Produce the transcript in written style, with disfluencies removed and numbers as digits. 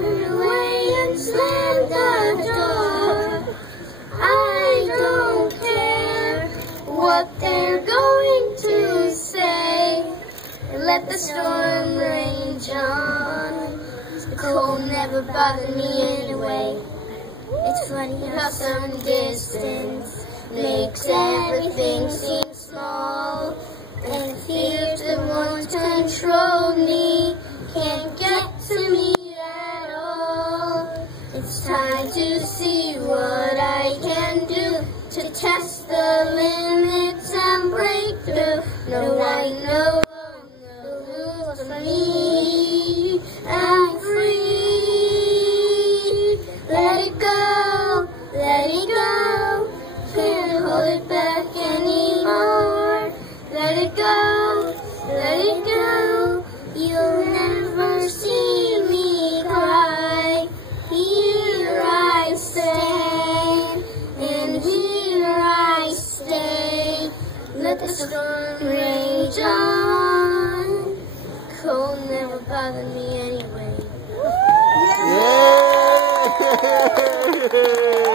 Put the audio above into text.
turned away and slammed the door. I don't care what they're going to say. Let the storm rage on. The cold never bothered me anyway. It's funny how some distance makes everything seem small. And fears that once controlled me can't get to me at all. It's time to see what I can do to test the limits and break through. No, I know the rules for me. I'm free. Let it go, let it go. Can't hold it back anymore. Let it go, let it go. You'll never see me cry. Here I stand, and here I stay. Let the storm rage on. Cold never bothered me anyway. Yeah!